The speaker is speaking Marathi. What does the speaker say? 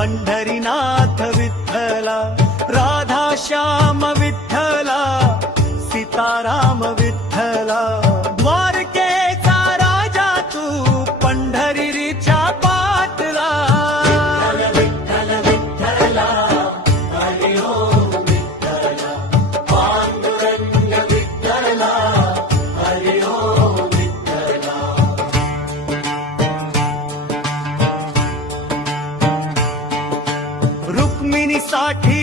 पंढरीनाथ विठ्ठला, राधा श्याम विठ्ठला, सीताराम विठ्ठला, द्वारकेचा राजा तू पंढरीच्या पाटला. विठ्ठल विठ्ठला हरी ओम विठ्ठला, पांडुरंग विठ्ठला हरी ओम विठ्ठला. रुक्मिणीसाठी